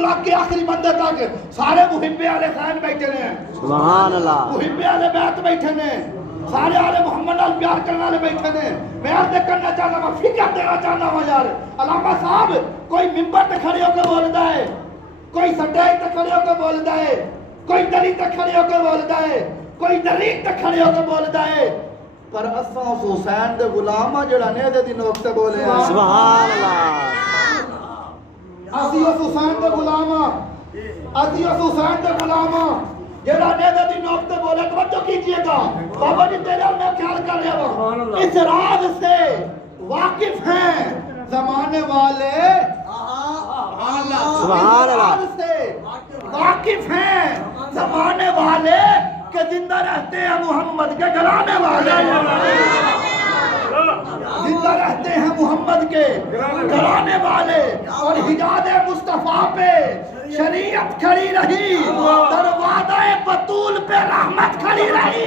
اللہ کے آخری بندے تک سارے محب اہل خین بیٹھے نے، سبحان اللہ، محب اہل بیت بیٹھے نے، سارے آل محمد نال پیار کرنے والے بیٹھے نے۔ میں عرض کرنا چاہنا ہوں، فکر دینا چاہنا ہوں یار، علامہ صاحب کوئی ممبر تے کھڑے ہو کے بولدا ہے، کوئی سٹیج تے کھڑے ہو کے بولدا ہے، کوئی دری تے کھڑے ہو کے بولدا ہے، کوئی دریق تے کھڑے ہو کے بولدا ہے، پر اساں اس حسین دے غلام ہاں جڑا نیزے دی نوک تے بولے ہیں۔ سبحان اللہ، اسی اس حسین دے غلام ہاں، اسی اس حسین دے غلام ہاں جڑا نیزے دی نوک تے بولے۔ توجہ کیجئے گا بابا جی، تیرے میں خیال کر رہا ہوں، اس راز سے واقف ہیں زمانے والے، سبحان اللہ، راز سے واقف ہیں زمانے والے کہ زندہ رہتے ہیں محمد کے گھرانے والے، زندہ رہتے ہیں محمد کے گھرانے والے۔ اور حجاز مصطفیٰ پہ شریعت کھڑی رہی، دروازہ بطول پہ رحمت کھڑی رہی،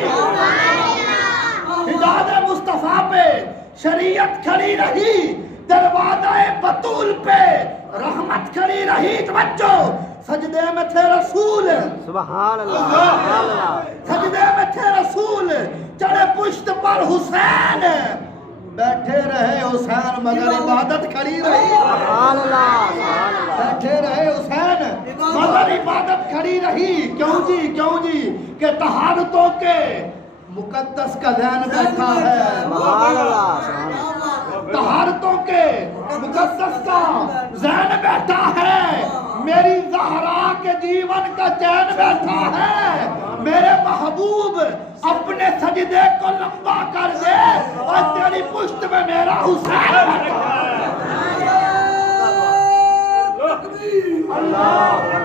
حجاز مصطفیٰ پہ شریعت کھڑی رہی، دروازہ بطول پہ رحمت کھڑی رہی۔ توجہ، سجدے میں تھے رسول، سبحان اللہ، سبحان اللہ، سجدے میں تھے رسول، چڑھے پشت پر حسین، بیٹھے رہے حسین مگر عبادت کھڑی رہی، سبحان اللہ، سبحان اللہ، بیٹھے رہے حسین مگر عبادت کھڑی رہی۔ کیوں جی، کیوں جی؟ کہ طہارتوں کے مقدس کا ذہن بیٹھا ہے، سبحان اللہ، سبحان اللہ، طہارتوں کے مقدس کا ذہن بیٹھا ہے، میری زہرا کے جیون کا چین بیٹھا ہے، میرے محبوب اپنے سجدے کو لمبا کر دے اور تیری پشت میں میرا حسین بیٹھا ہے۔ اللہ